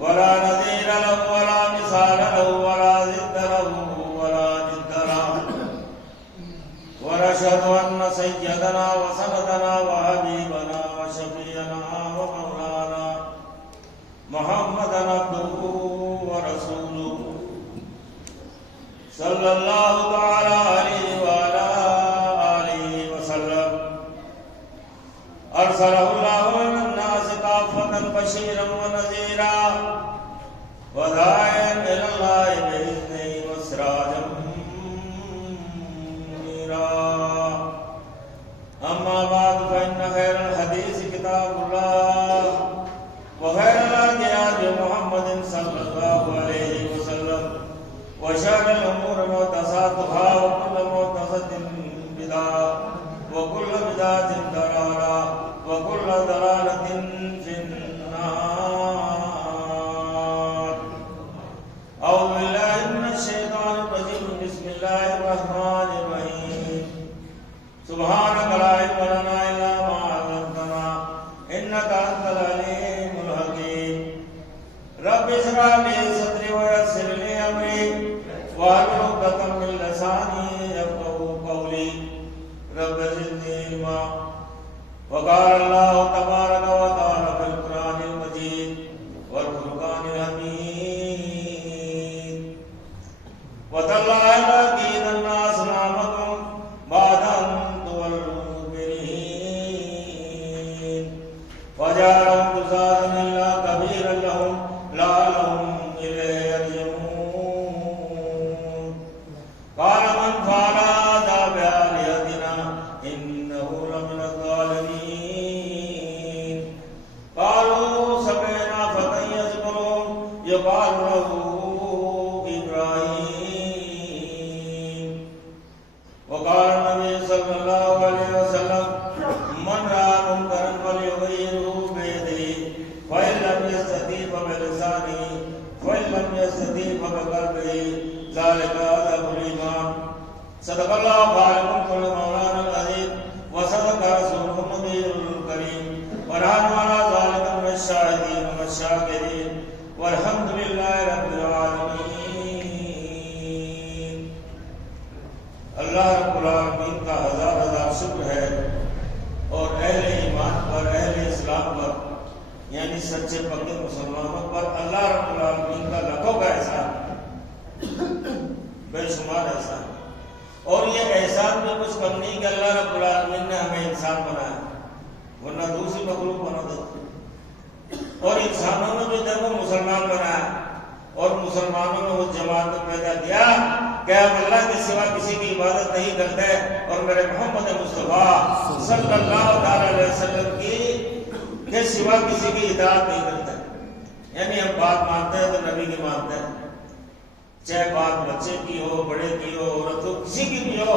ولا نظير له ولا مثال له ولا ضد له ولا جد له ونشهد أن سيدنا وسندنا وحبيبنا وشفيعنا ومولانا محمدا عبده ورسوله صلى الله تعالى عليه وعلى آله وسلم أرسله الله إلى الناس كافة بشيرا ونذيرا وداعيا إلى الله بإذنه وسراجا منيرا أما بعد فإن خير الحديث كتاب الله وخير الهدي هدي محمد صلى الله عليه وسلم وشر الأمور محدثاتها وكل محدثة بدعة وكل بدعة ضلالة وكل ضلالة في النار. أعوذ بالله من الشيطان الرجيم. بسم الله الرحمن الرحيم. سبحانك لا علم لنا إلا ما علمتنا إنك أنت العليم الحكيم. رب اشرح لي صدري ويسر لي أمري واحلل عقدة من لساني يفقهوا قولي. رب زدني علما. وقال الله تبارك وتعالى في القرآن المجيد والفرقان الحميد وتالله لأكيدن أصنامكم بعد أن تولوا مدبرين وجعلهم جزاء إلا كبيرا لهم لعلهم إليه يرجعون. قال من فعل هذا بآلهتنا إنه لمن الظالمين. قالوا سمعنا فتى يذكرهم يقال له إبراهيم. وقال النبي صلى الله عليه وسلم من رأى منكرا فليغيره بيده فإن لم يستطع فبلسانه فإن لم يستطع فبقلبه ذلك أضعف الإيمان. صدق الله خالق كل مولانا العظيم وصدق رسوله النبي الكريم ونحن على ذلك من الشاهدين والشاكرين والحمد لله رب العالمين. اللہ رب العالمین کا ہزار ہزار شکر ہے اور اہل ایمان پر اہل اسلام پر یعنی سچے پکے مسلمانوں پر اللہ رب العالمین کا لاکھوں کا احسان بے شمار احسان. اور یہ احسان میں کچھ کم نہیں کہ اللہ رب العالمین نے ہمیں انسان بنایا ورنہ دوسری مخلوق بنا دیتے. اور انسانوں میں جو دیکھو مسلمان بنایا اور مسلمانوں میں وہ جماعت پیدا کیا کہ ہم اللہ کے سوا کسی کی عبادت نہیں کرتے اور میرے محمد مصطفیٰ صلی اللہ علیہ وسلم کے سوا کسی کی اطاعت نہیں کرتے. یعنی ہم بات مانتے ہیں تو نبی کی مانتے ہیں، چاہے بات بچے کی ہو، بڑے کی ہو، عورت ہو، کسی کی بھی ہو،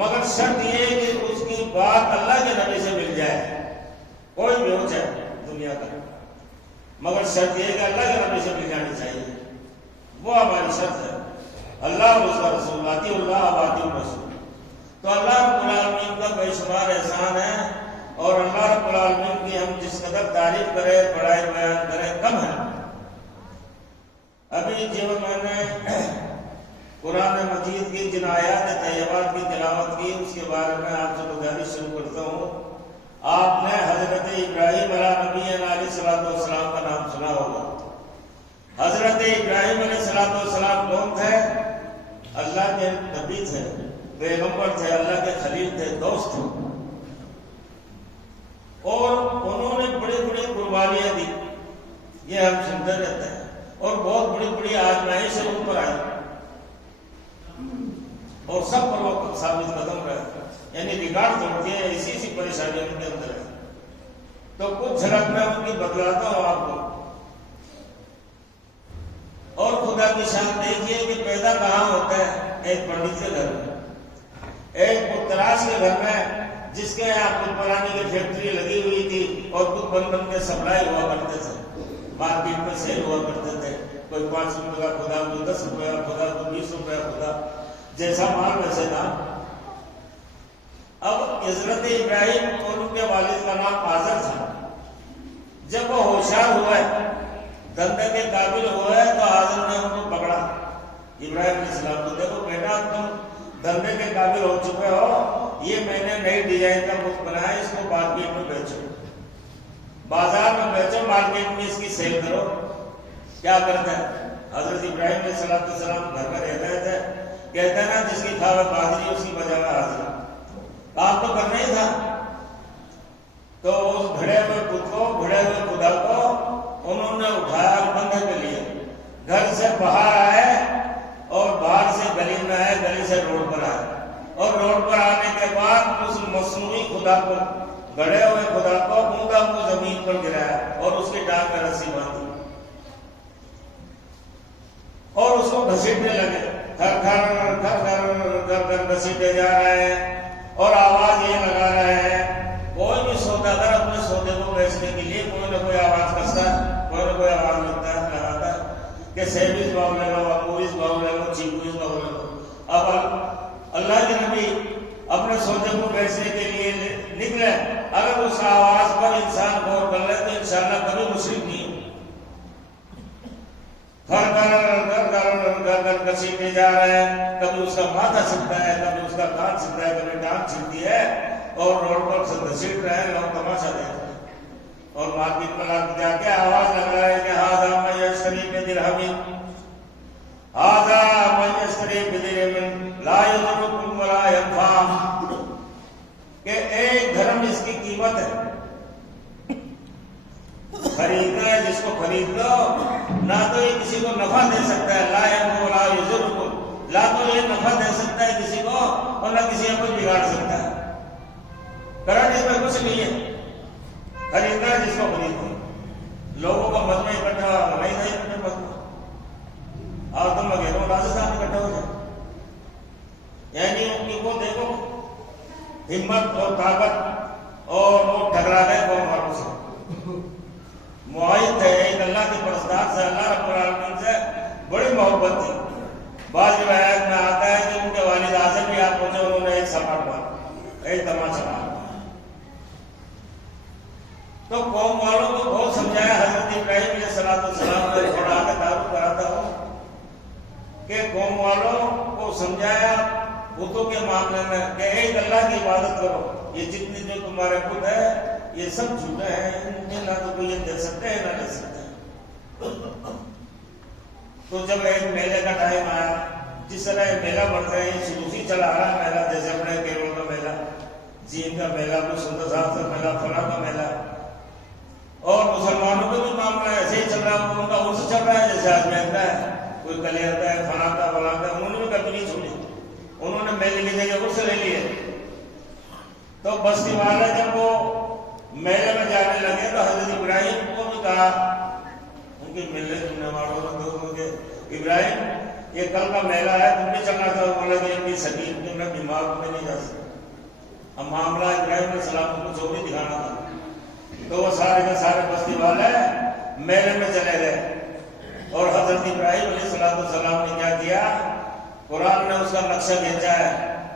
مگر شرط یہ ہے کہ اس کی بات اللہ کے نبی سے مل جائے. کوئی بھی ہو چاہے دنیا کا، مگر شرط یہ ہے کہ اللہ کے نبی سے مل جانی چاہیے. وہ ہماری شرط ہے. اللہ اور اس کا رسول، آتی اللہ آتی الرسول. تو اللہ رب العالمین کا بے شمار احسان ہے اور اللہ رب العالمین کی ہم جس قدر تعریف کریں، بڑائی بیان کریں کم ہے. ابھی جو میں نے قرآن مجید کی جن آیات طیبات کی تلاوت کی اس کے بارے میں آپ سے گزارش شروع کرتا ہوں. آپ نے حضرت ابراہیم علیہ نبی علیہ السلام کا نام سنا ہوگا. حضرت ابراہیم علیہ السلام کون تھے؟ اللہ کے نبی تھے، پیغمبر تھے، اللہ کے خلیل تھے، دوست تھے. اور انہوں نے بڑی بڑی قربانیاں دی، یہ ہم سنتے رہتے ہیں. اور بہت بڑی بڑی آزمائشیں ان پر آئی اور سب پر وہ ثابت قدم رہے، یعنی ریکارڈ توڑ کے اسی پریشانیوں کے اندر ہے. تو کچھ جھلک میں ان کی بتلاتا ہوں آپ کو. اور خدا کی شان دیکھیے کہ پیدا کہاں ہوتا ہے؟ ایک پنڈت کے گھر میں، ایک پتراس کے گھر میں، جس کے یہاں بت بنانے کی فیکٹری لگی ہوئی تھی اور بت بن بن کے سپلائی ہوا کرتے تھے. مارکیٹ میں سیل ہوا کرتے تھے. کوئی 5 روپے کا خدا، کوئی 10 روپے کا خدا، کوئی 20 روپے کا خدا، جیسا مال ویسے تھا. اب حضرت ابراہیم اور ان کے والد کا نام آزر تھا. جب وہ ہوشیار ہوئے، دھندے کے قابل ہوئے تو حاضر نے ان کو پکڑا ابراہیم علیہ السلام کو، دیکھو بیٹا تم دھندے کے قابل ہو چکے ہو، یہ میں نے نئی ڈیزائن کا بت بنایا، اس کو مارکیٹ میں بیچو، بازار میں بیچو، مارکیٹ میں اس کی سیل کرو۔ کیا کرتا ہے حضرت ابراہیم علیہ السلام گھر میں رہتے تھے، کہتے ہیں نا جس کی کھاوے بادری اس کی بجا میں حاضر، کام تو کرنا ہی تھا۔ تو اس بھڑے ہوئے بت کو، بھڑے ہوئے خدا کو انہوں نے اٹھایا بندے کے لیے، گھر سے باہر آئے اور باہر سے گلی میں آئے، گلی سے روڈ پر آئے، اور روڈ پر آنے کے بعد اس مصنوعی خدا کو، گڑے ہوئے خدا کو اونگا کو زمین پر گرایا اور اس کی ٹانگ میں رسی باندھی اور اس کو گھسیٹنے لگے، گھر گھر گھر گھر گھر گھر گھسیٹے جا رہے ہیں اور آواز یہ لگا رہے ہیں۔ کوئی بھی سوداگر اپنے سودے کو بیچنے کے لیے کوئی نہ کوئی آواز کستا ہے، کوئی نہ کوئی آواز لگاتا ہے کہ سیبیز باؤ لے لو، اموریز باؤ لے لو، چیکویز باؤ لے لو۔ اب اللہ کے نبی اپنے سودے کو بیچنے کے لیے نکلے، اگر اس آواز پر انسان غور کر لے تو انشاءاللہ کبھی مشرک نہیں ہو۔ گھر گھر گھر گھر گھر گھسیٹے جا رہے ہیں، کبھی اس کا ماتھا چھلتا ہے، کبھی اس کا کان چھلتا ہے، کبھی ٹانگ چھلتی ہے، اور روڈ پر سے گھسیٹ رہے ہیں، لوگ تماشا دیکھ رہے ہیں، اور مارکیٹ میں جا کے آواز لگ رہا ہے کہ ہاذا من یشتری بدرہم، ہاذا من یشتری بدرہم لا یضرکم ولا ینفع، کہ ایک درہم اس کی قیمت ہے، خریدنا ہے جس کو خرید لو، نہ تو یہ کسی کو نفع دے سکتا ہے، لا ینفع ولا یضرکم، نہ تو یہ نفع دے سکتا ہے کسی کو اور نہ کسی کو بگاڑ سکتا ہے، کرنٹ اس میں کچھ نہیں ہے، خریدنا ہے جس کو خریدنا۔ لوگوں کا مجمع اکٹھا نہیں تھا، اکٹھے مجمع اور تم لوگ راجستھان میں اکٹھا ہو جائے، یعنی ان کی کو دیکھو ہمت اور طاقت، اور وہ ٹکرا گئے قوم والوں سے، معاہد تھے ایک اللہ کے پرستار سے، اللہ رب العالمین سے بڑی محبت تھی۔ بعض روایات میں آتا ہے کہ ان کے والد اعظم بھی آپ پہنچے، انہوں نے ایک سپاٹ مارا، ایک تماچا مارا، تو قوم والوں کو بہت سمجھایا۔ حضرت ابراہیم علیہ السلام نے تھوڑا آگے تعارف کراتا ہوں کہ قوم والوں کو سمجھایا بتوں کے معاملے میں کہ ایک اللہ کی عبادت کرو، یہ جتنی جو تمہارے بت ہے یہ سب جھوٹے ہیں، ان میں نہ تو کوئی یہ دے سکتے ہیں نہ لے سکتے ہیں۔ تو جب ایک میلے کا ٹائم آیا، جس طرح یہ میلہ بڑھتا ہے، یہ شروع ہی چلا رہا میلہ، جیسے اپنے کیرول کا میلہ، جین کا میلہ، کوئی سندر صاحب کا میلہ، فلاں کا میلہ، اور مسلمانوں کا بھی معاملہ ایسے ہی چل رہا ہے، ان کا عرس چل رہا ہے، جیسے اجمیر کا ہے، کوئی کلیئر کا ہے، فلاں کا فلاں کا، انہوں نے بھی کبھی نہیں چھوڑی، انہوں نے میلے کی جگہ عرس لے لیے۔ تو بستی والے جب وہ میلے میں جانے لگے تو حضرت ابراہیم کو بھی کہا، ان کے میلے سننے والوں نے ابراہیم یہ کل کا میلہ ہے، تم بھی چلنا چاہو؟ بولے کہ ان کی سکین کے میں دماغ میں نہیں جا سکتا۔ اب معاملہ ابراہیم علیہ السلام کو جو بھی دکھانا تھا، تو وہ سارے کے سارے بستی والے میلے میں چلے گئے، اور حضرت ابراہیم علیہ السلام نے کیا کیا؟ قرآن نے اس کا نقشہ کھینچا ہے۔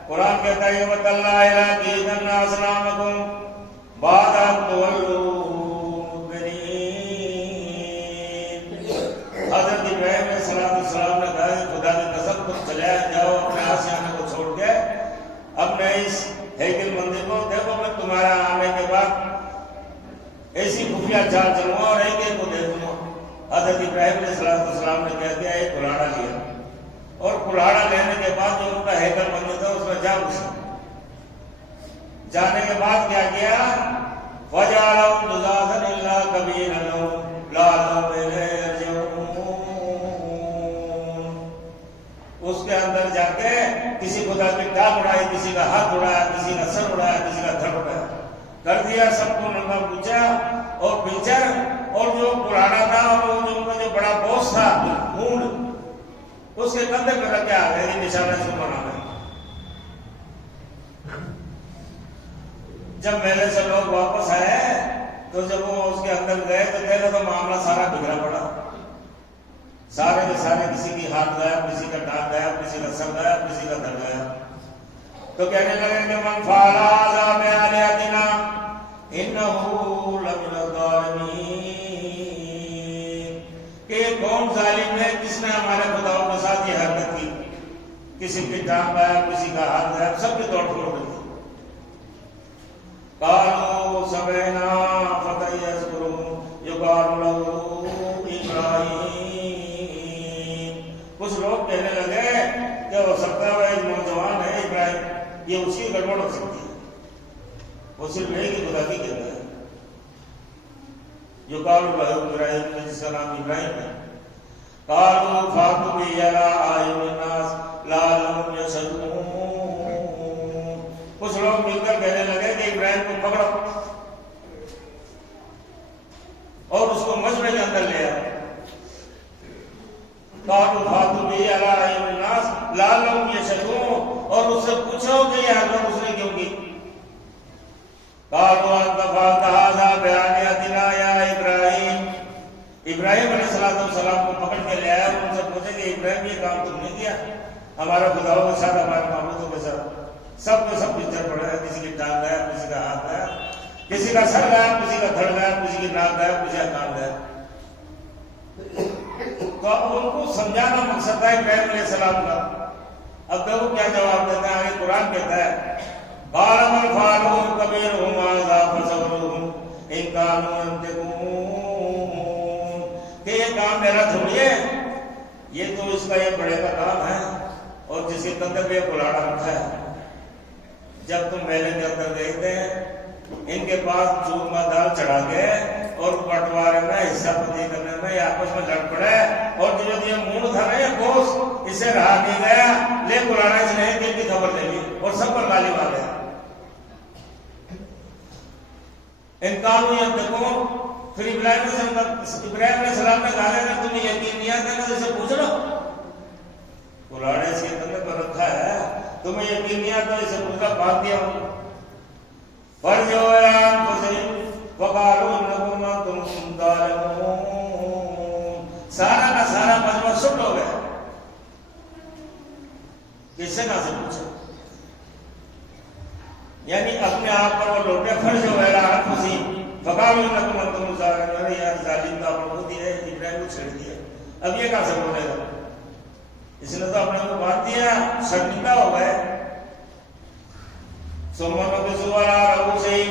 قرآن کہتا ہے وَتَاللَّهِ لَأَكِيدَنَّ أَصْنَامَكُمْ بَعْدَ أَن تُوَلُّوا مُدْبِرِينَ۔ حضرت ابراہیم علیہ السلام نے کہا کہ خدا کی قسم تم چلے جاؤ اپنے آسیانے کو چھوڑ کے، اپنے اس ہیکل مندر کو دیکھو، میں تمہارا آنے کے بعد ایسی خفیہ چال چلوں گا اور ایک ایک کو دیکھوں گا۔ حضرت ابراہیم علیہ السلام نے کہہ دیا ایک کلاڑا لیا، اور کلاڑا لینے کے بعد جو ان کا ہیکل مندر تھا اس میں جا گھسا۔ جانے کے بعد کیا کیا؟ وَجَعَلَهُمْ جُذَاذًا إِلَّا كَبِيرًا لَهُمْ لَعَلَّهُمْ إِلَيْهِ يَرْجِعُونَ۔ اس کے اندر جا کے کسی خدا کی ٹانگ اڑائی، کسی کا ہاتھ اڑایا، کسی کا سر اڑایا، کسی کا دھڑ اڑایا، کر دیا، سب کو ننگا پوچھا اور پیچھا، اور جو پرانا تھا اور وہ جو ان کا جو بڑا بوس تھا اونٹ، اس کے کندھے پہ رکھ کے آ گئے کہ نشانہ سے بنا گئے۔ جب میلے سے لوگ واپس آئے تو جب وہ اس کے اندر گئے تو دیکھا تو معاملہ سارا بگڑا پڑا، سارے کے سارے، کسی کی ہاتھ گیا، کسی کا ٹانگ گیا، کسی کا سر گیا، کسی کا دھڑ گیا۔ تو کہنے لگے کہ من فعل هذا بآلهتنا انه لمن الظالمین، کون ظالم ہے کس نے ہمارے خداؤں کے ساتھ یہ حرکت کی؟ کسی کی ٹانگ غائب، کسی کا ہاتھ غائب، سب کی توڑ پھوڑ کر دی۔ قالوا سمعنا فتى يذكرهم يقال له ابراہیم۔ کچھ لوگ کہنے لگے کہ ہو سکتا ہے ایک نوجوان ہے ابراہیم، یہ اسی گڑبڑ ہو سکتی ہے، وہ صرف ایک ہی خدا کی کہتا ہے۔ یقال له ابراہیم، جس کا نام ابراہیم ہے۔ قالوا فاتوا به على اعین الناس لعلهم يشهدون۔ کچھ لوگ مل کر کہنے لگے کہ ابراہیم کو پکڑو اور اس کو مجمع کے اندر لے آؤ۔ قالوا فاتوا به على اعین الناس لعلهم يشهدون، اور اس سے پوچھو کہ یہ حرکت اس نے کیوں کی؟ قالوا انت فعلت هذا بآلهتنا يا ابراہیم۔ ابراہیم علیہ السلام کو پکڑ کے لے آیا اور ان سے پوچھے کہ ابراہیم یہ کام تم نے کیا؟ ہمارا خداؤں کے ساتھ، ہمارے معبودوں کے ساتھ سب کے سب پچھڑ پڑے ہیں، کسی کی ٹانگ غائب، کسی کا ہاتھ غائب، کسی کا سر غائب، کسی کا دھڑ غائب، کسی کی ناک غائب، کسی کا کان غائب۔ تو اب ان کو سمجھانا مقصد تھا ابراہیم علیہ السلام کا۔ اب دیکھو کیا جواب دیتا ہے، آگے قرآن کہتا ہے قال من فعلوا كبيرهم هذا فسألوهم إن كانوا ينطقون، کہ یہ کام میرا تھوڑی ہے، یہ تو اس کا یہ بڑے کا کام ہے، اور جس کے اندر بھی کلاڑا رکھا ہے۔ جب تم میلے کے اندر دیکھتے ہیں ان کے پاس چورما دال چڑھا کے اور بٹوارے میں حصہ پتی کرنے میں یہ آپس میں لڑ پڑے، اور جو یہ مونڈ تھا نا یہ گوشت اسے رہا نہیں گیا، لے کلاڑا اس نے دل کی خبر لے لی اور سب پر گالی مار گیا۔ ان کانوں ينطقون، پھر ابراہیم علیہ السلام نے کہا اگر تمہیں یقین نہیں آتا نا تو اسے پوچھ لو، کلاڑے اس کے اندر پر رکھا ہے، تمہیں یقین نہیں آتا اسے پوچھ لو، بات دیا ہوں۔ فَرْجِعُوا إِلَىٰ أَنفُسِهِمْ وَقَالُوا إِنَّكُمْ أَنتُمْ ظَالِمُونَ۔ سارا کا سارا مجمع سب ہو گیا، کس سے نہ سے پوچھا، یعنی اپنے آپ پر وہ لوٹے۔ فَرْجِعُوا إِلَىٰ أَنفُسِهِمْ وَقَالُوا إِنَّكُمْ أَنتُمْ ظَالِمُونَ۔ یار ظالم کا بہت ہی ہے، ابراہیم کو چھیڑ دیا، اب یہ کہاں سے بولے گا؟ اس نے تو اپنے کو بات دیا، شرمندہ ہو گئے۔ ثم نكسوا على رؤوسهم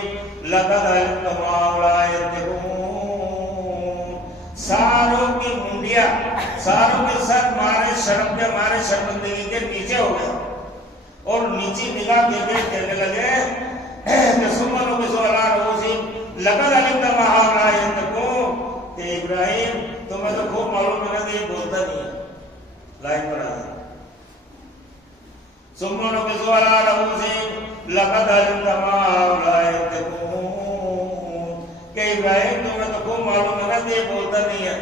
لقد علمتم ما هؤلاء ينطقون۔ ساروں کی منڈیاں، ساروں کے سر مارے شرم کے مارے شرمندگی کے نیچے ہو گئے، اور نیچی نگاہ کے بیٹھ کہنے لگے کہ ثم نكسوا على رؤوسهم لقد علمتم ما هؤلاء ينطقون، کہ ابراہیم تمہیں تو خوب معلوم ہے کہ یہ بولتا نہیں ہے۔ لائن پر آ گئی ثم نكسوا على رؤوسهم لقد علمتم ما هؤلاء ينطقون، کہ ابراہیم تمہیں تو خوب معلوم ہے کہ یہ بولتا نہیں ہے۔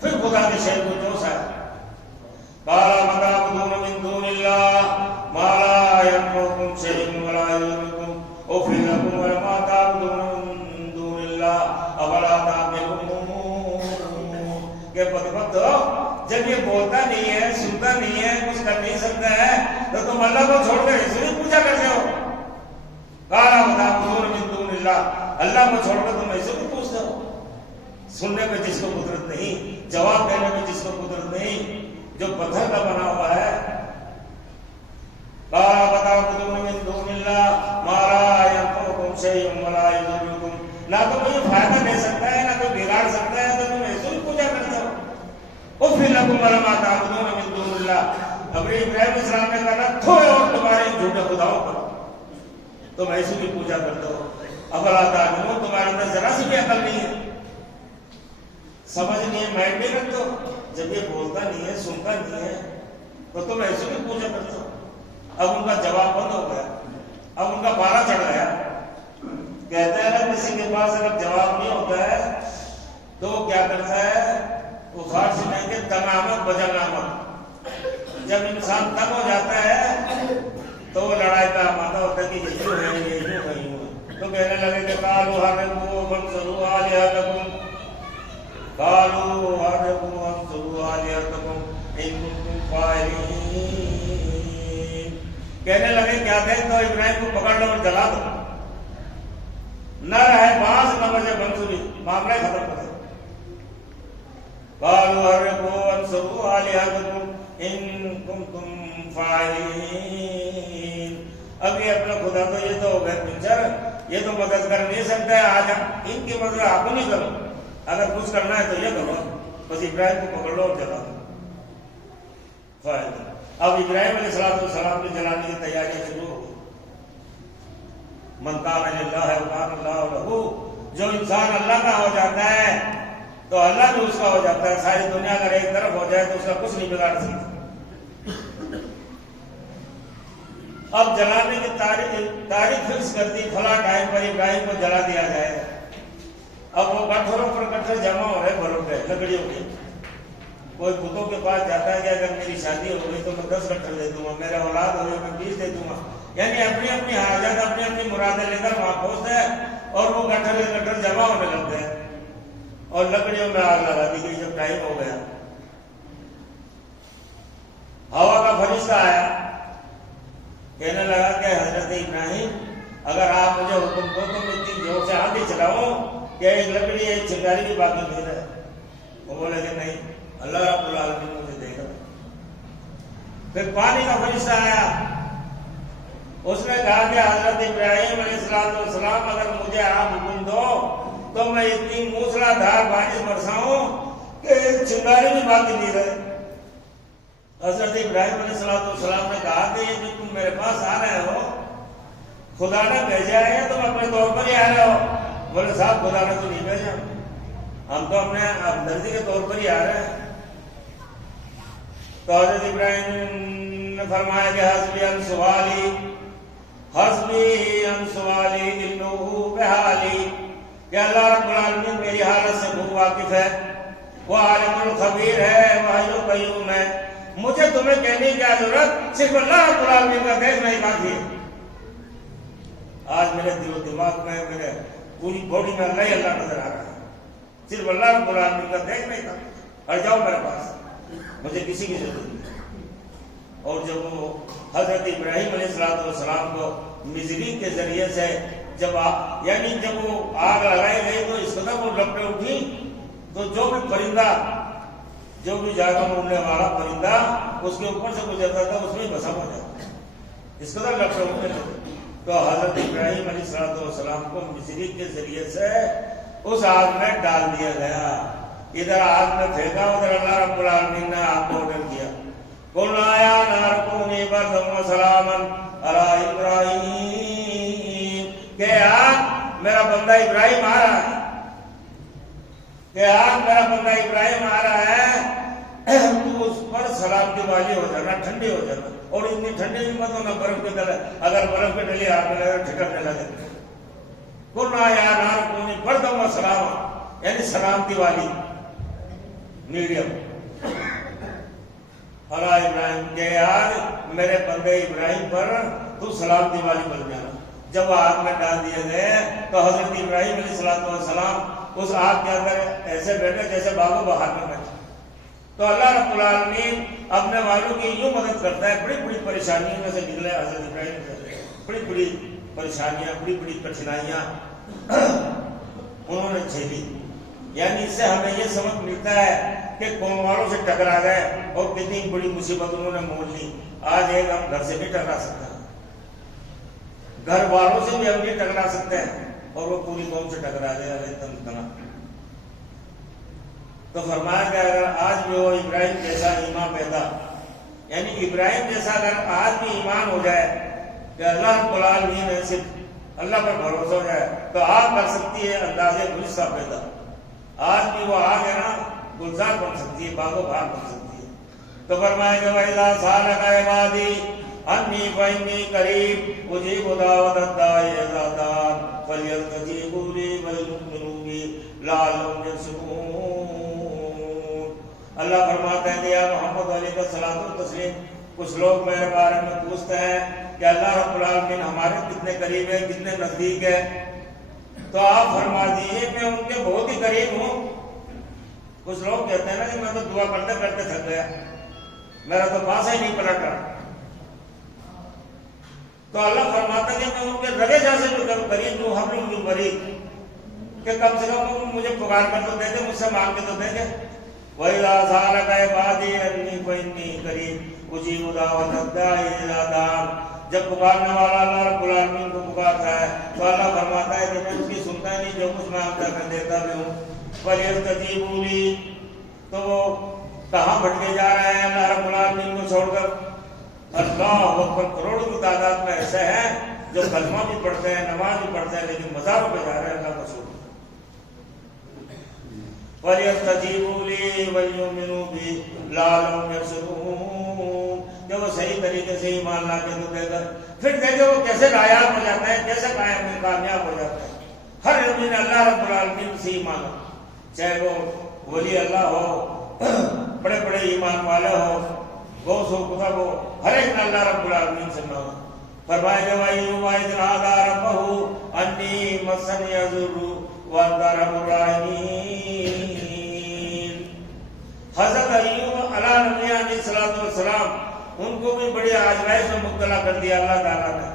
پھر خدا کے شہر کو جوش آیا، قال ما تعبدون من دون الله ما لا ينفعكم شيئا ولا يضركم اف لكم ولما تعبدون من دون الله افلا تعقلون۔ کہ بدبخت ہو، جب یہ بولتا نہیں ہے، سنتا نہیں ہے، کچھ کر نہیں سکتا ہے، تو تم اللہ کو چھوڑ کر اس لیے پوچھا کرتے ہو۔ قال وتعبدون من دون الله، اللہ کو چھوڑ کر تم ایسے کو پوچھتے ہو؟ سننے میں جس کو قدرت نہیں، جواب دینے میں جس کو قدرت نہیں، جو پتھر کا بنا ہوا ہے۔ قال وتعبدون من دون الله ما لا ينفعكم شيئا ولا يضركم، نہ تو کوئی فائدہ دے سکتا ہے نہ کوئی بگاڑ سکتا ہے، تو تم ایسے ہی پوجا کرتے ہو۔ اف لکم ولما تعبدون من دون الله، ابراہیم علیہ السلام نے کہا تھو اور تمہارے جھوٹے خداؤں پر تم ایسے کی پوجا کرتے ہو۔ افلا تعقلون، تمہارے اندر ذرا سی بھی عقل نہیں ہے، سمجھ نہیں ہے، مائنڈ نہیں رکھتے ہو۔ جب یہ بولتا نہیں ہے، سنتا نہیں ہے، تو تم ایسے کی پوجا کرتے ہو۔ اب ان کا جواب بند ہو گیا، اب ان کا پارا چڑھ گیا۔ کہتے ہیں نا کسی کے پاس اگر جواب نہیں ہوتا ہے تو وہ کیا کرتا ہے، وہ فارسی میں کہ تمامت بجنامت، جب انسان تنگ ہو جاتا ہے تو وہ لڑائی کا آمادہ ہوتا ہے کہ یہ یوں ہے، یہ یوں ہے، یوں ہے، تو کہنے لگے کہ قالوا حرقوا وانصروا آلهتكم، قالوا حرقوا وانصروا آلهتكم ان كنتم فاعلين۔ کہنے لگے کیا دیں تو ابراہیم کو پکڑ لو اور جلا دو، نہ رہے بانس نہ بجے بنسری، معاملہ ختم کر دو۔ قالوا حرقوا وانصروا آلهتكم ان کنتم فاعلین. اب یہ اپنا خدا تو یہ تو ہو گئے پنچر، یہ تو مدد کر نہیں سکتا ہے، آج ہم ان کی مدد آپ نہیں کرو، اگر کچھ کرنا ہے تو یہ کرو، بس ابراہیم کو پکڑ لو اور جلا دو. اب ابراہیم علیہ السلام نے جلانے کی تیاریاں شروع ہو گئی. من کان للہ وکان اللہ لہ، جو انسان اللہ کا ہو جاتا ہے تو اللہ بھی اس کا ہو جاتا ہے. ساری دنیا اگر ایک طرف ہو جائے تو اس کا کچھ نہیں بگاڑ سکتا. اب جلانے کی تاریخ فکس کر دی، فلاں ٹائم پر ابراہیم کو جلا دیا جائے. اب وہ کٹھوروں پر کٹھر جمع ہو رہے بھروں کے لکڑیوں کے. کوئی بتوں کے پاس جاتا ہے کہ اگر میری شادی ہو گئی تو میں 10 کٹھر دے دوں گا، میرا اولاد ہو گیا میں 20 دے دوں گا. یعنی اپنی اپنی حاجت اپنی اپنی مرادیں لے کر وہاں پہنچتے ہیں اور وہ کٹھر جمع ہونے لگتے ہیں اور لکڑیوں میں آگ لگا دی گئی. جب ٹائم ہو گیا ہوا کا فرشتہ آیا، کہنے لگا کہ حضرت ابراہیم اگر آپ مجھے حکم دو تو میں اتنی زور سے آندھی چلاؤں کہ ایک لکڑی ایک چنگاری بھی باقی نہیں رہے. وہ بولے کہ نہیں، اللہ رب العالمین مجھے دے گا. پھر پانی کا فرشتہ آیا، اس نے کہا کہ حضرت ابراہیم علیہ السلام اگر مجھے آپ حکم دو تو میں اتنی موسلا دھار بارش برساؤں کہ ایک چنگاری بھی باقی نہیں رہے. حضرت ابراہیم علیہ السلام نے کہا کہ یہ جو تم میرے پاس آ رہے ہو خدا نے بھیجا ہے یا تم اپنے طور پر ہی آ رہے ہو؟ بولے صاحب خدا نے تو نہیں بھیجا، ہم تو اپنے ہمدردی کے طور پر ہی آ رہے ہیں. تو حضرت ابراہیم نے فرمایا کہ حسبی عن سوالی انہ بحالی، کہ اللہ رب العالمین میری حالت سے خوب واقف ہے، وہ عالم الخبیر ہے، وہ حی القیوم ہے. مجھے تمہیں کہنے کی کیا ضرورت، صرف اللہ رب العالمین کا دیکھنا ہی کافی ہے. آج میرے دل و دماغ میں میرے پوری باڈی میں اللہ ہی اللہ نظر آ رہا ہے. صرف اللہ رب العالمین کا دیکھنا ہی کافی. ہٹ جاؤ میرے پاس، مجھے کسی کی ضرورت نہیں. اور جب وہ حضرت ابراہیم علیہ السلام کو مزری کے ذریعے سے جب وہ آگ لگائی گئی تو اس قدر وہ لپٹیں اٹھی تو جو بھی پرندہ، جو بھی جاگا اڑنے والا پرندہ اس کے اوپر سے گزرتا تھا اس میں بسم ہو جاتا. اس قدر لپٹیں اٹھنے لگے. تو حضرت ابراہیم علیہ السلام کو مزری کے ذریعے سے اس آگ میں ڈال دیا گیا. ادھر آگ میں پھینکا، ادھر اللہ رب العالمین نے آگ کو آرڈر کیا، قُلْنَا يَا نَارُ كُونِي بَرْدًا وَسَلَامًا عَلَىٰ إِبْرَاهِيمَ، کہ آگ میرا بندہ ابراہیم آ رہا ہے، کہ آگ میرا بندہ ابراہیم آ رہا ہے، تو اس پر سلامتی والی ہو جانا، ٹھنڈی ہو جانا. اور اتنی ٹھنڈی بھی مت ہونا برف کے تلے، اگر برف کے ڈلی آگ میں لگے ٹھٹکنے لگے. قُلْنَا يَا نَارُ كُونِي بَرْدًا وَسَلَامًا، یعنی سلامتی والی، میڈیم. علی ابراہیم، کہ آج میرے بندے ابراہیم پر تو سلامتی والی بن جانا. جب آگ میں ڈال دیے گئے تو حضرت ابراہیم علیہ السلام اس آگ کے اندر ایسے بیٹھے جیسے باغ و بہار میں بیٹھے. تو اللہ رب العالمین اپنے والوں کی یوں مدد کرتا ہے. بڑی بڑی پریشانیوں میں سے نکلے حضرت ابراہیم سے، بڑی بڑی پریشانیاں، بڑی بڑی کٹھنائیاں انہوں نے جھیلی. یعنی اس سے ہمیں یہ سمجھ ملتا ہے کہ قوم والوں سے ٹکرا گئے اور کتنی بڑی مصیبت انہوں نے مول لی. آج ایک ہم گھر سے بھی ٹکرا سکتے ہیں، گھر والوں سے بھی ہم نہیں ٹکرا سکتے ہیں، اور وہ پوری قوم سے ٹکرا گیا. تو فرمایا کہ اگر آج بھی وہ ابراہیم جیسا ایمان پیدا، یعنی ابراہیم جیسا اگر آج بھی ایمان ہو جائے کہ اللہ رب العالمین ہے، صرف اللہ پر بھروسہ ہو جائے تو آگ کر سکتی ہے اندازے گلستہ پیدا. آج بھی وہ آگ ہے نا، گلزار بن سکتی ہے، باغ و بہار بن سکتی ہے. تو فرمائے کہ وَإِذَا سَأَلَكَ عِبَادِي عَنِّي فَإِنِّي قَرِيبٌ أُجِيبُ دَعْوَةَ الدَّاعِ إِذَا دَعَانِ فَلْيَسْتَجِيبُوا لِي وَلْيُؤْمِنُوا بِي لَعَلَّهُمْ يَرْشُدُونَ. اللہ فرماتے ہیں کہ یا محمد علیہ الصلوۃ والتسلیم، کچھ لوگ میرے بارے میں پوچھتے ہیں کہ اللہ رب العالمین ہمارے کتنے قریب ہے، کتنے نزدیک ہے. تو آپ فرما دیجیے میں ان کے بہت ہی قریب ہوں. کچھ لوگ کہتے ہیں نا کہ میں تو دعا کرتے کرتے تھک گیا، میرا تو پاس ہی نہیں پلٹ رہا. تو اللہ فرماتا ہے کہ میں ان کے رگے جا سے بھی قریب ہوں، ہم لوگ قریب، کہ کم سے کم مجھے پکار کر تو دیکھے، مجھ سے مانگ کے تو دیکھے. وَإِذَا سَأَلَكَ عِبَادِي عَنِّي فَإِنِّي قَرِيبٌ أُجِيبُ دَعْوَةَ الدَّاعِ إِذَا دَعَانِ. جب پکارنے والا اللہ رب العالمین کو پکارتا ہے تو اللہ فرماتا ہے کہ میں اس کی سنتا نہیں، جو کچھ مانگتا میں دیتا بھی ہوں. فَلْيَسْتَجِيبُوا لِي. تو وہ کہاں بھٹکے جا رہے ہیں اللہ رب العالمین کو چھوڑ کر؟ اللہ اکبر، کروڑوں کی تعداد میں ایسے ہیں جو کلمہ بھی پڑھتے ہیں، نماز بھی پڑھتے ہیں، لیکن مزاروں پہ جا رہے ہیں اللہ کو چھوڑ. وَلْيَسْتَجِيبُوا لِي وَلْيُؤْمِنُوا بِي لَعَلَّهُمْ يَرْشُدُونَ. جب وہ صحیح طریقے سے ایمان لا کے تو دے کر پھر دیکھے وہ کیسے نایاب ہو جاتا ہے، کیسے کامیاب ہو جاتا ہے. ہر آدمی نے اللہ رب العالمین سے ایمان ہو، چاہے وہ ولی اللہ ہو، بڑے بڑے ایمان والے ہو، غوث ہو، قطب ہو، ہر ایک نے اللہ رب العالمین سے مانگا. فرمایا کہ وَأَيُّوبَ إِذْ نَادَىٰ رَبَّهُ أَنِّي مَسَّنِيَ الضُّرُّ وَأَنتَ أَرْحَمُ الرَّاحِمِينَ. حضرت ایوب علیہ نبی علیہ السلام ان کو بھی بڑی آزمائش میں مبتلا کر دیا اللہ تعالیٰ نے.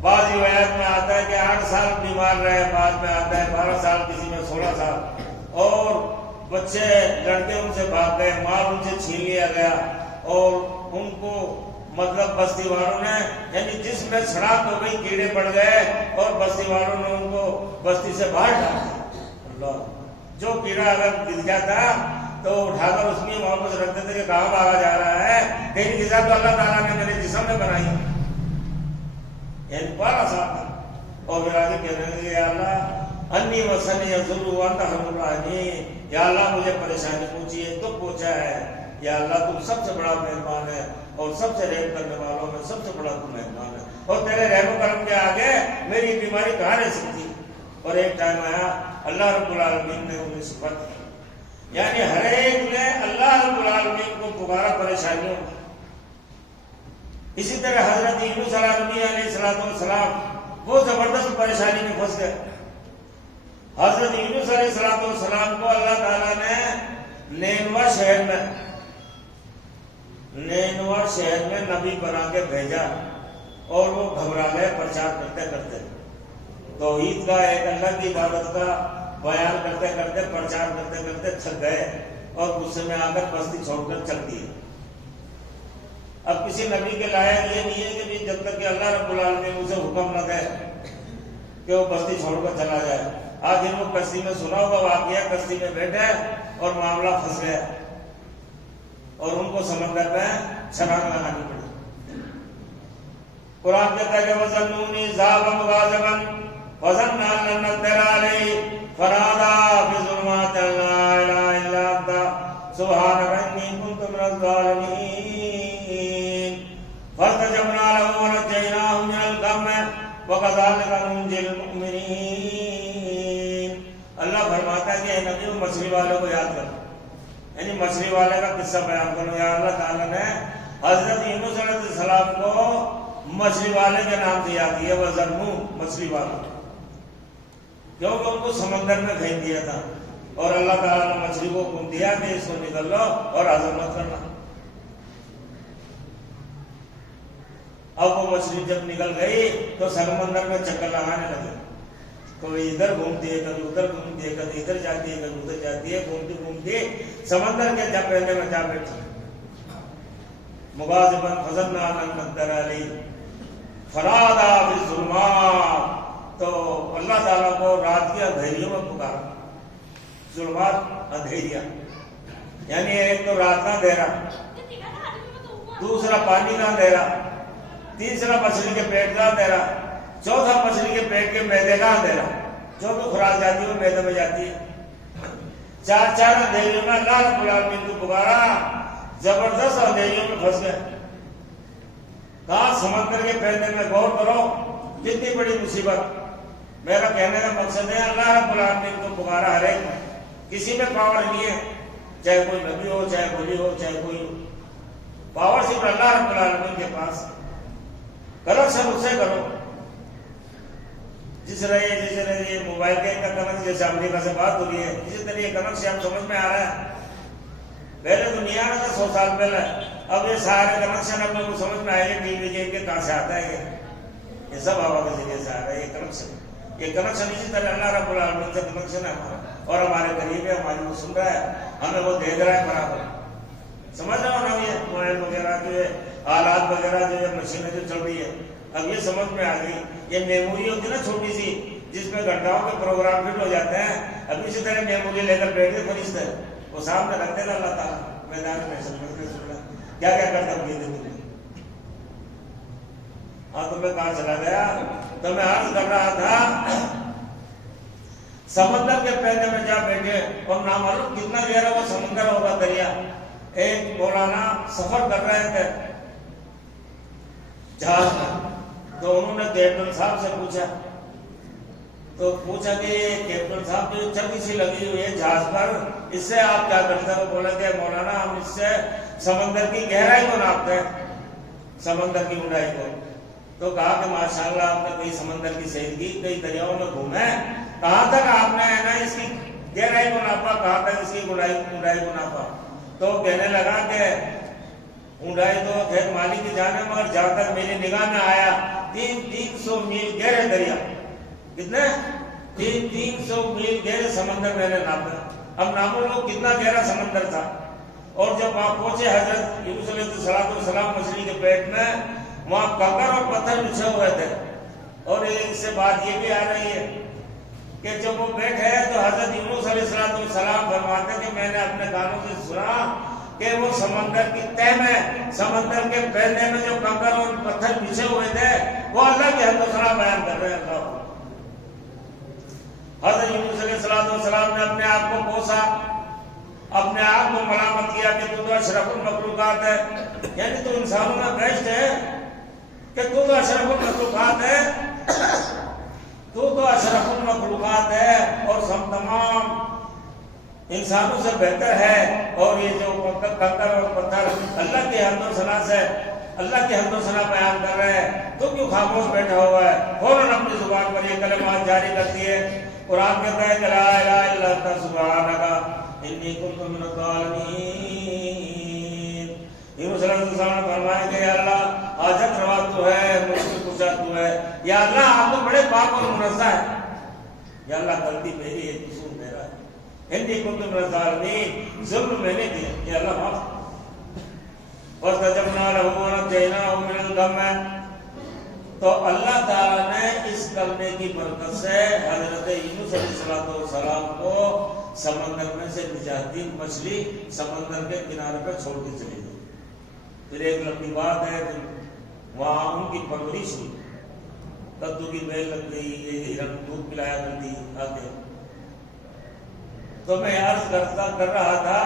بعض روایات میں آتا ہے کہ 8 سال بیمار رہے، بعد میں آتا ہے 12 سال، کسی میں 16 سال، اور بچے لڑکے ان سے بھاگ گئے، مال ان سے چھین لیا گیا، اور ان کو مطلب بستی والوں نے، یعنی جس میں سڑاک ہو گئی، کیڑے پڑ گئے اور بستی والوں نے ان کو بستی سے باہر ڈال دیا. اللہ، جو کیڑا اگر گر جاتا تو اٹھا کر اس میں واپس رکھتے تھے کہ کہاں بھاگا جا رہا ہے، تیری غذا تو اللہ تعالیٰ نے میرے جسم میں بنائی، یعنی 12 سال تک. اور پھر آگے کہنے لگے یا اللہ انی مسنی الضر وانت ارحم الراحمین، یا اللہ مجھے پریشانی پہنچی ہے تو پہنچا ہے، یا اللہ تم سب سے بڑا مہربان ہے اور سب سے رحم کرنے والوں میں سب سے بڑا تم مہربان ہے، اور تیرے رحم و کرم کے آگے میری بیماری کہاں رہ سکتی. اور ایک ٹائم آیا اللہ رب العالمین نے انہیں صفت کی، یعنی ہر ایک نے اللہ رب العالمین کو پکارا پریشانیوں میں. اسی طرح حضرت یونس علیہ السلام وہ زبردست پریشانی میں پھنس گئے. حضرت یونس علیہ السلام کو اللہ تعالیٰ نے نینوا شہر میں نبی بنا کے بھیجا، اور وہ گھبرا گئے پرچار کرتے کرتے، توحید کا، ایک اللہ کی عبادت کا بیان کرتے کرتے، پرچار کرتے کرتے تھک گئے اور غصے میں آ کر بستی چھوڑ کر چل دیے. اب کسی نبی کے لائق یہ نہیں ہے کہ جب تک کہ اللہ رب العالمین اسے حکم نہ دے کہ وہ بستی چھوڑ کر چلا جائے. آخر وہ کشتی میں سنا ہوگا واقعہ، کشتی میں بیٹھے اور معاملہ پھنس گیا اور ان کو سمندر میں چھلانگ لگانی پڑی. قرآن کہتا ہے کہ وَظَنُّونِ ذَهَبَ مُغَاضِبًا وَظَنَّ أَن لَّن نَّقْدِرَ عَلَيْهِ فَنَادَىٰ فِي الظُّلُمَاتِ أَن لَّا إِلَٰهَ إِلَّا أَنتَ سُبْحَانَكَ إِنِّي كُنتُ مِنَ الظَّالِمِينَ. فَاسْتَجَبْنَا لَهُ وَنَجَّيْنَاهُ مِنَ الْغَمِّ وَكَذَٰلِكَ نُنجِي الْمُؤْمِنِينَ. اللہ فرماتا ہے کہ اے نبی مچھلی والے کو یاد کرو، یعنی مچھلی والے کا قصہ بیان کرو. یا اللہ تعالیٰ نے حضرت یونس علیہ السلام کو مچھلی والے کے نام سے یاد کیا، وَظَنُّونَ مچھلی والا، کیونکہ ان کو سمندر میں پھینک دیا تھا اور اللہ تعالیٰ نے مچھلی کو حکم دیا کہ اس کو نکل لو اور ہضم مت کرنا. اب وہ مچھلی جب نکل گئی تو سمندر میں چکر لگانے لگے، کبھی ادھر گھومتی ہے، کبھی ادھر گھومتی ہے، کبھی ادھر جاتی ہے، کبھی ادھر جاتی ہے، گھومتی گھومتی سمندر کے جب پہلے میں جا بیٹھی. مغاضباً فظنّ أن لن نقدر علیہ فنادیٰ فی الظلمات. تو اللہ تعالیٰ کو رات کی اندھیریوں میں پکارا. ظلمات اندھیریا، یعنی ایک تو رات کا اندھیرا، دوسرا پانی کا اندھیرا، تیسرا مچھلی کے پیٹ کا اندھیرا، چوتھا مچھلی کے پیٹ کے میدے کا اندھیرا، جو بھی خوراک جاتی ہے وہ میدے میں جاتی ہے. 4 اندھیریوں میں اللہ رب العالمین کو پکارا، زبردست اندھیریوں میں پھنس گئے. کہاں سمندر کے پھیلنے میں غور کرو، کتنی بڑی مصیبت. میرا کہنے کا مقصد ہے اللہ رب العالمین کو پکارا ہر ایک میں، کسی میں پاور نہیں ہے، چاہے کوئی نبی ہو، چاہے ولی ہو، چاہے کوئی ہو، پاور صرف اللہ رب العالمین کے پاس. کنیکشن اس سے کرو جس طرح یہ موبائل کے کنیکشن، جیسے امریکہ سے بات ہو رہی ہے، اسی طرح یہ کنیکشن سمجھ میں آ رہا ہے. پہلے دنیا میں تھا 100 سال پہلے، اب یہ سارے کنیکشن اپنے کو سمجھ میں آئے گا ٹی وی کے کہاں سے آتا ہے، یہ سب ہوا کے ذریعے سے آ رہا ہے. یہ کنیکشن اسی طرح اللہ رب العالمین سے کنیکشن ہے ہمارا. اور ہمارے قریب ہے، ہماری وہ سن رہا ہے، ہمیں وہ دیکھ رہا ہے برابر. سمجھ رہا ہوں نا، یہ موبائل وغیرہ جو ہے، آلات وغیرہ جو ہے، مشینیں جو چل رہی ہے، اب یہ سمجھ میں آ گئی. یہ میموری ہوتی ہے نا چھوٹی سی، جس میں گھنٹاؤں کے پروگرام فٹ ہو جاتے ہیں، اب اسی طرح میموری لے کر بیٹھ کے فرشتے وہ سامنے رکھتے تھے اللہ تعالیٰ میدان میں کیا کیا کرتا ہوں یہ. ہاں تو میں کہاں چلا گیا؟ تو میں عرض کر رہا تھا سمندر کے پہلے میں جا بیٹھے اور نامعلوم کتنا گہرا وہ سمندر ہوگا، دریا. ایک مولانا سفر کر رہے تھے جہاز میں، تو انہوں نے کیپٹن صاحب سے پوچھا کہ کیپٹن صاحب جو چرخی سی لگی ہوئی ہے جہاز پر، اس سے آپ کیا کرتے ہیں؟ وہ بولے کہ مولانا ہم اس سے سمندر کی گہرائی کو ناپتے ہیں، سمندر کی اونچائی کو. تو کہا کہ ماشاءاللہ آپ نے کئی سمندر کی سیر کی، کئی دریاؤں میں گھومے، کہاں تک آپ نے ہے نا اس کی گہرائی کو ناپا، کہاں تک اس کی اونچائی کو ناپا؟ تو کہنے لگا کہ اونچائی تو خیر مالک کی جان ہے، مگر جہاں تک میری نگاہ میں آیا 300 میل گہرے دریا. کتنے؟ 300 میل گہرے سمندر میں نے ناپا. اب نامو لوگ کتنا گہرا سمندر تھا. اور جب وہاں پہنچے حضرت یونس علیہ السلام مچھلی کے پیٹ میں، وہاں کنکر اور پتھر بچھے ہوئے تھے. اور اس سے بات یہ بھی آ رہی ہے کہ جب وہ بیٹھے تو حضرت یونس علیہ السلام فرماتے کہ میں نے اپنے کانوں سے سنا کہ وہ سمندر کی تہ میں، سمندر کے پہلے میں جو کنکر اور پتھر بچھے ہوئے تھے وہ اللہ کے حمد و ثنا بیان کر رہے ہیں. حضرت یونس علیہ السلام نے اپنے آپ کو کوسا، اپنے آپ کو ملامت کیا کہ تو اشرف المخلوقات ہے، یعنی تو انسانوں میں بیسٹ ہے، کہ تو اشرف المخلوقات ہے، تو اشرف المخلوقات ہے اور سب تمام انسانوں سے بہتر ہے. اور یہ جو کنکر اور پتھر اللہ کے حمد و ثنا سے، اللہ کے حمد و ثنا بیان کر رہے ہیں، تو کیوں خاموش بیٹھا ہوا ہے؟ فوراً اپنی زبان پر یہ کلمات جاری کر دیے. قرآن کہتا ہے کہ لا الہ الا انت سبحانک انی کنت من الظالمین. یونس علیہ السلام نے فرمایا کہ یا اللہ حاجت روا تو ہے، مشکل کشا تو ہے، یا اللہ آپ تو بڑے پاک اور منزہ ہے، یا اللہ غلطی میری ہے، قصور میرا ہے، انی کنت من الظالمین، ظلم میں نے کیا، یا اللہ معاف. فاستجبنا له ونجيناه من الغم. تو اللہ تعالیٰ نے اس کرنے کی برکت سے حضرت یونس علیہ السلام کو سمندر میں سے نجات دی. مچھلی سمندر کے کنارے پہ چھوڑ کے چلی گئی. پھر ایک لمبی بات ہے کہ وہاں ان کی پرورش ہوئی، کدو کی بیل لگ گئی، یہ ہرن دودھ پلایا کرتی آگے. تو میں عرض کر رہا تھا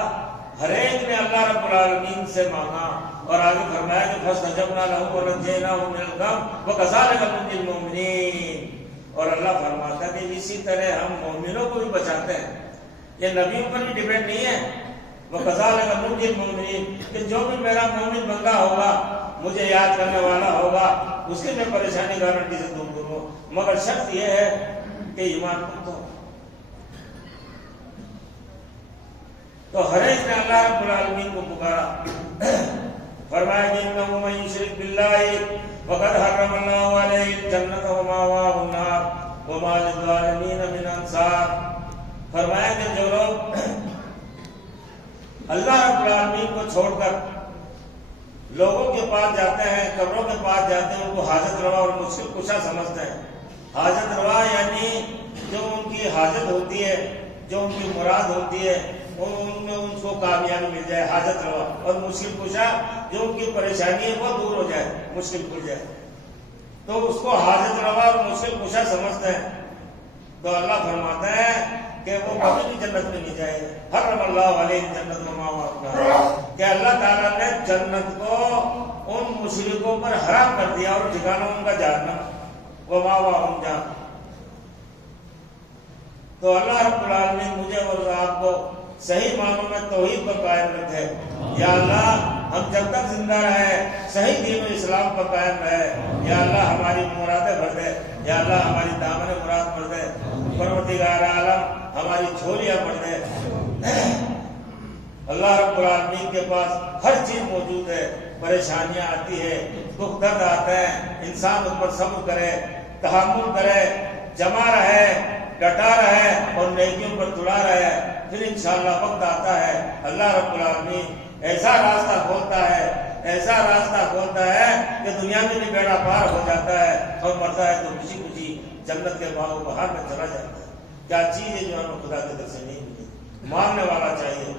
ہر ایک نے اللہ رب العالمین سے مانگا، اور آگے فرمایا کہ فاستجبنا له ونجيناه من الغم وكذلك ننجي المؤمنين. اور اللہ فرماتا ہے کہ اسی طرح ہم مومنوں کو بھی بچاتے ہیں. یہ نبیوں پر بھی ڈیپینڈ نہیں ہے. وكذلك ننجي المؤمنين، کہ جو بھی میرا مومن بندہ ہوگا، مجھے یاد کرنے والا ہوگا، اس کی میں پریشانی گارنٹی سے دور کروں، مگر شرط یہ ہے کہ ایمان رکھو. تو ہر ایک نے اللہ رب العالمین کو پکارا. فرمایا کہ انه من يشرك بالله فقد حرم الله عليه الجنة ومأواه النار وما للظالمين من انصار. فرمایا کہ جو لوگ اللہ رب العالمین کو چھوڑ کر لوگوں کے پاس جاتے ہیں، قبروں کے پاس جاتے ہیں، ان کو حاجت روا اور مشکل کشا سمجھتے ہیں. حاجت روا یعنی جو ان کی حاجت ہوتی ہے، جو ان کی مراد ہوتی ہے، ان کو کامیابی مل جائے، حاجت روا. اور مشکل کشا جو ان کی پریشانی ہے وہ دور ہو جائے، مشکل کھل جائے، تو اس کو حاجت روا اور مشکل کشا سمجھتے ہیں. تو اللہ فرماتا ہے کہ وہ کبھی بھی جنت میں نہیں جائے. حرم اللہ علیہ جنت کہ اللہ تعالیٰ نے جنت کو ان مشرکوں پر حرام کر دیا اور ٹھکانہ ان کا جہنم ومأواہم جہنم. تو اللہ رب العالمین مجھے اور آپ کو صحیح معنوں میں توحید پر قائم رکھے. یا اللہ ہم جب تک زندہ رہے صحیح دین و اسلام پر قائم رہے. یا اللہ ہماری مرادیں بھر دے، یا اللہ ہماری دامن مراد بھر دے. پروردگار عالم ہماری جھولیاں بھر دے. اللہ رب العالمین کے پاس ہر چیز موجود ہے. پریشانیاں آتی ہے، دکھ درد آتے ہیں، انسان اس پر صبر کرے، تحمل کرے، جمع رہے، ڈٹا رہے اور نیکیوں پر تڑا رہے، پھر انشاءاللہ وقت آتا ہے اللہ رب العالمین ایسا راستہ کھولتا ہے، ایسا راستہ کھولتا ہے کہ دنیا میں بھی بیڑا پار ہو جاتا ہے، اور مرتا ہے تو خوشی خوشی جنت کے باغ و بہار میں چلا جاتا ہے۔ کیا چیز ہے جو ہمیں خدا کے در سے نہیں ملی؟ مانگنے والا چاہیے۔